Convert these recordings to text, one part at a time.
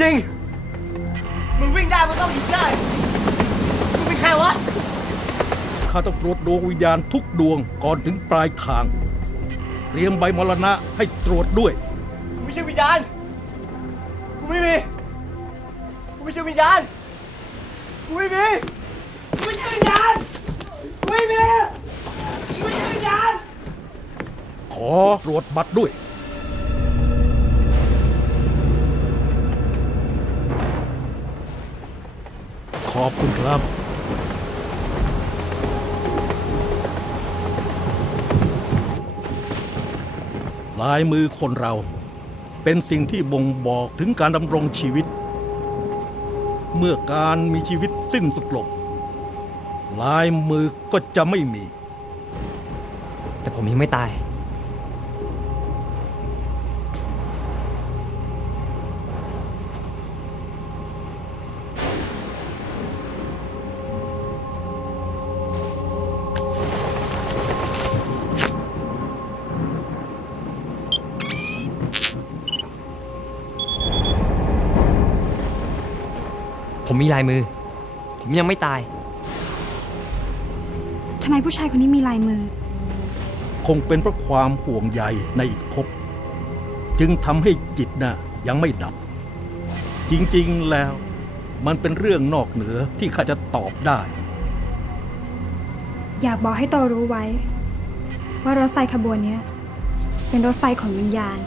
จริง มึงวิ่งได้มึงต้องหยิบได้ มึงเป็นใครวะ ข้าต้องตรวจดวงวิญญาณทุกดวงก่อนถึงปลายทาง เตรียมใบมรณะให้ตรวจด้วย กูไม่ใช่วิญญาณ กูไม่มี กูไม่ใช่วิญญาณ กูไม่มี กูไม่ใช่วิญญาณ กูไม่มี กูไม่ใช่วิญญาณ ขอตรวจบัตรด้วย ขอบคุณครับ ลายมือคนเราเป็นสิ่งที่บ่งบอกถึงการดำรงชีวิต เมื่อการมีชีวิตสิ้นสุดลงลายมือก็จะไม่มี แต่ผมยังไม่ตาย ผมมีลายมือ ผมยังไม่ตาย ทำไมผู้ชายคนนี้มีลายมือ คงเป็นเพราะความห่วงใยในอีกภพจึงทำให้จิตน่ะยังไม่ดับ จริงๆแล้วมันเป็นเรื่องนอกเหนือที่ข้าจะตอบได้ อยากบอกให้โตรู้ไว้ ว่ารถไฟขบวนเนี้ย เป็นรถไฟของวิญญาณ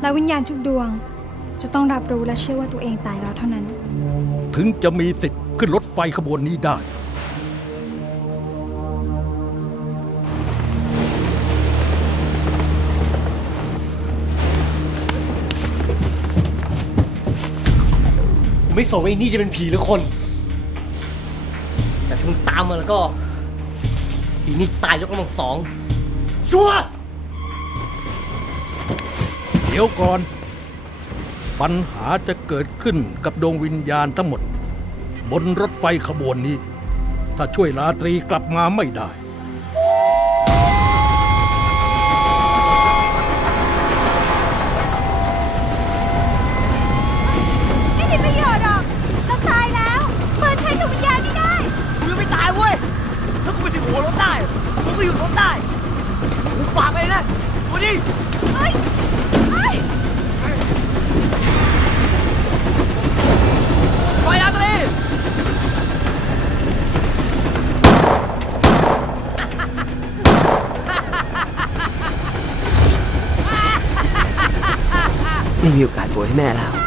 และวิญญาณทุกดวง จะต้องรับรู้และเชื่อว่าตัวเองตายแล้วเท่านั้น ถึงจะมีสิทธิ์ขึ้นรถไฟขบวนนี้ได้ กูไม่สนว่าไอ้นี่จะเป็นผีหรือคน แต่ถ้ามึงตามมาแล้วก็อีนี่ตายยกกำลังสอง ชัวร์ เดี๋ยวก่อน ปัญหาจะเกิดขึ้นกับดวงวิญญาณทั้งหมด บนรถไฟขบวนนี้ ถ้าช่วยลาตรีกลับมาไม่ได้ ไม่มีประโยชน์หรอกเราตายแล้วเปิดใช้กับวิญญาณไม่ได้ กูยังไม่ตายเว้ย ถ้ากูไปถึงหัวรถได้ กูก็หยุดรถได้ กูปากไปนะกูดิ เฮ้ยเฮ้ย ปล่อยลาตรี ไม่ มีโอ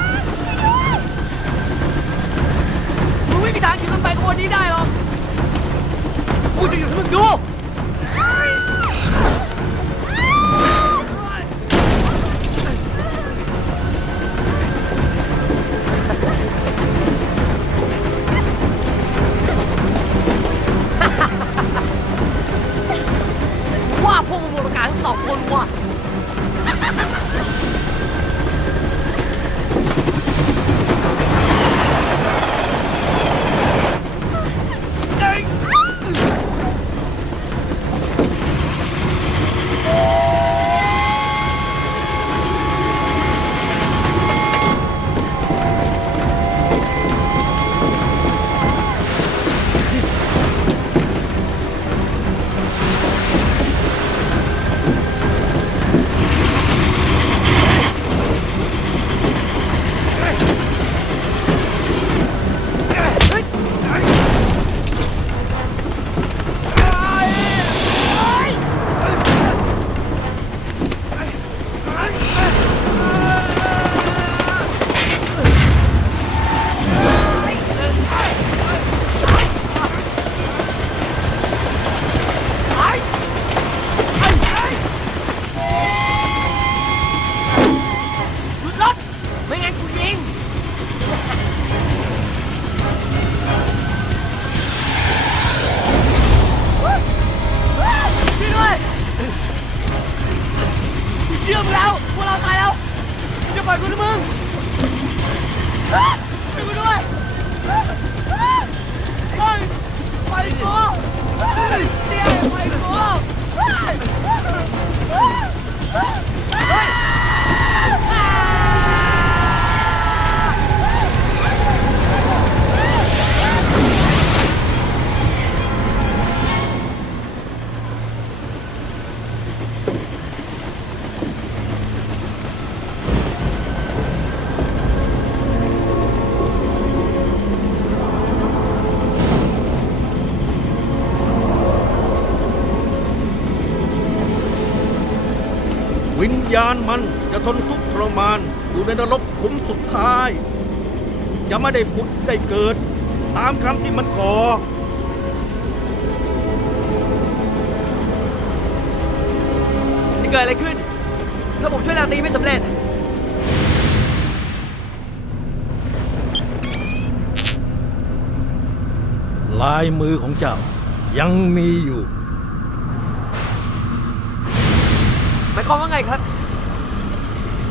าณมันจะทนทุกข์ทรมานอยู่ในนรกขุมสุดท้าย จะไม่ได้ผุดได้เกิด ตามคำที่มันก่อจะเกิดอะไรขึ้น ถ้าผมช่วยลาตรีไม่สำเร็จ ลายมือของเจ้ายังมีอยู่หมายความว่าไงครับ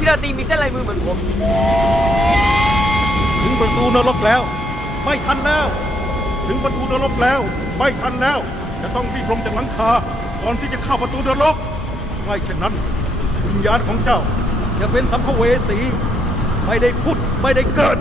ที่ราตรีมีเส้นลายมือเหมือนผม ถึงประตูนรกแล้ว ไม่ทันแล้ว ถึงประตูนรกแล้ว ไม่ทันแล้ว จะต้องรีบลงจากหลังคาก่อนที่จะเข้าประตูนรกไม่เช่นนั้นวิญญาณของเจ้าจะเป็นสัมภเวสี ไม่ได้พุทธไม่ได้เกิด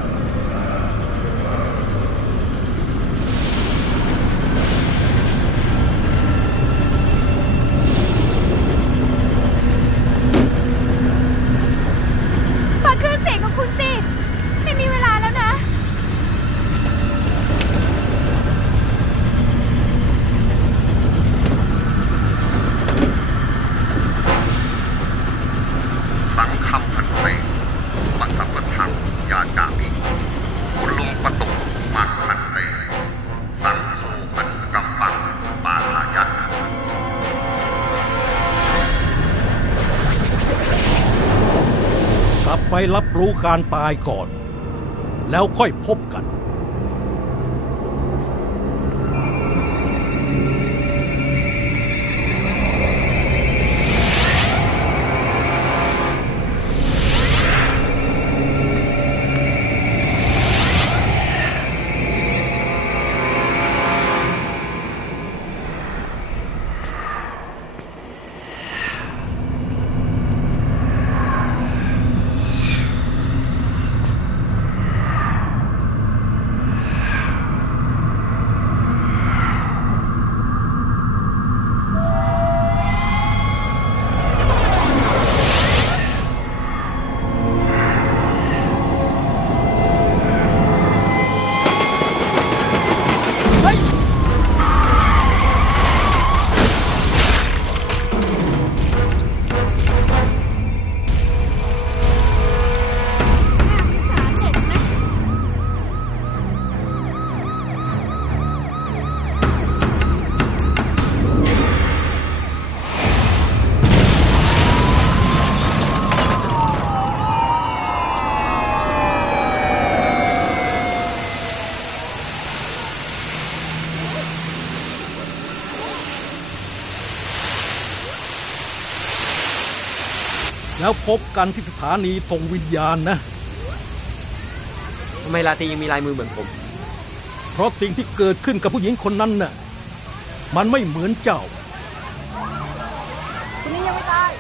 รับรู้การตายก่อน แล้วค่อยพบ แล้วพบกันที่สถานีส่งวิญญาณนะ ทำไมลาตียังมีลายมือเหมือนผม เพราะสิ่งที่เกิดขึ้นกับผู้หญิงคนนั้นน่ะ มันไม่เหมือนเจ้า คุณนี่ยังไม่ตาย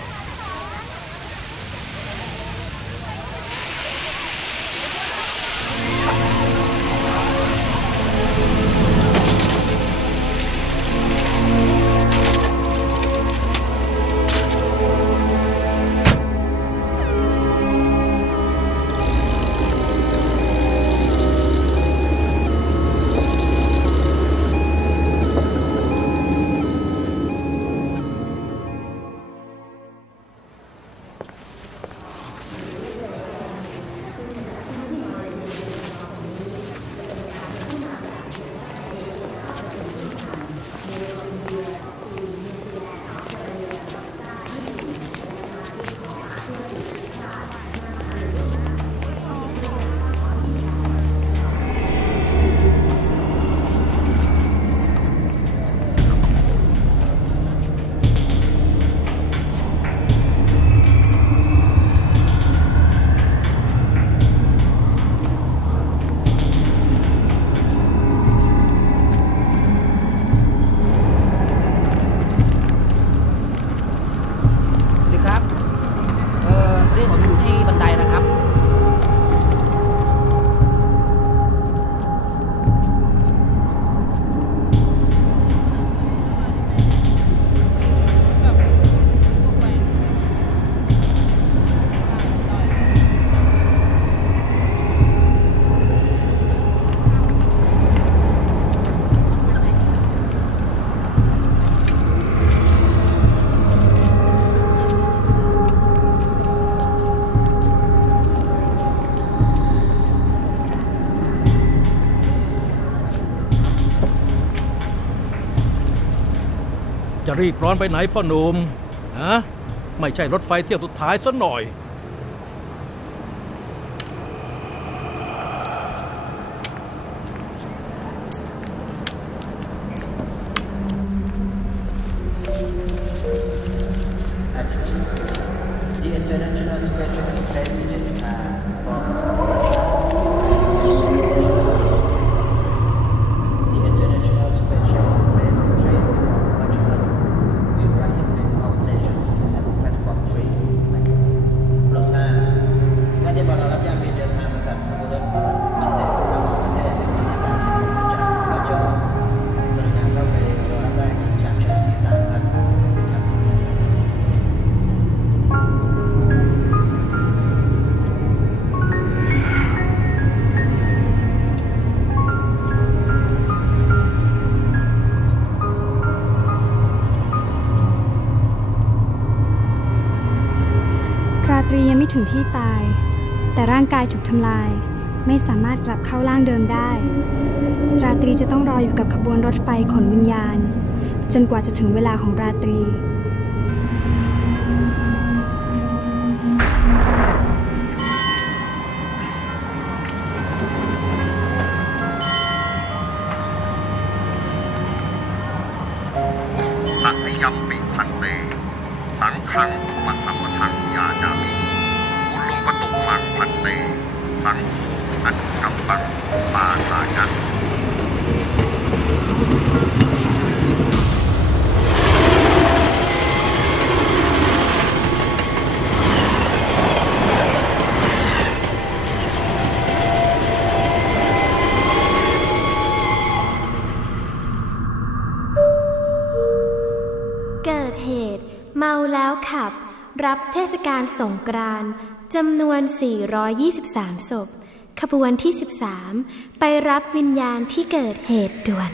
จะรีบร้อนไปไหนพ่อหนุ่มฮะไม่ใช่รถไฟเที่ยวสุดท้ายซะหน่อย The International Special President uh, for ถึงที่ตาย แต่ร่างกายถูกทำลาย ไม่สามารถกลับเข้าร่างเดิมได้ ราตรีจะต้องรออยู่กับขบวนรถไฟขนวิญญาณ จนกว่าจะถึงเวลาของราตรี รับเทศกาลสงกรานต์จำนวน 423 ศพ ขบวนที่ 13 ไปรับวิญญาณที่เกิดเหตุด่วน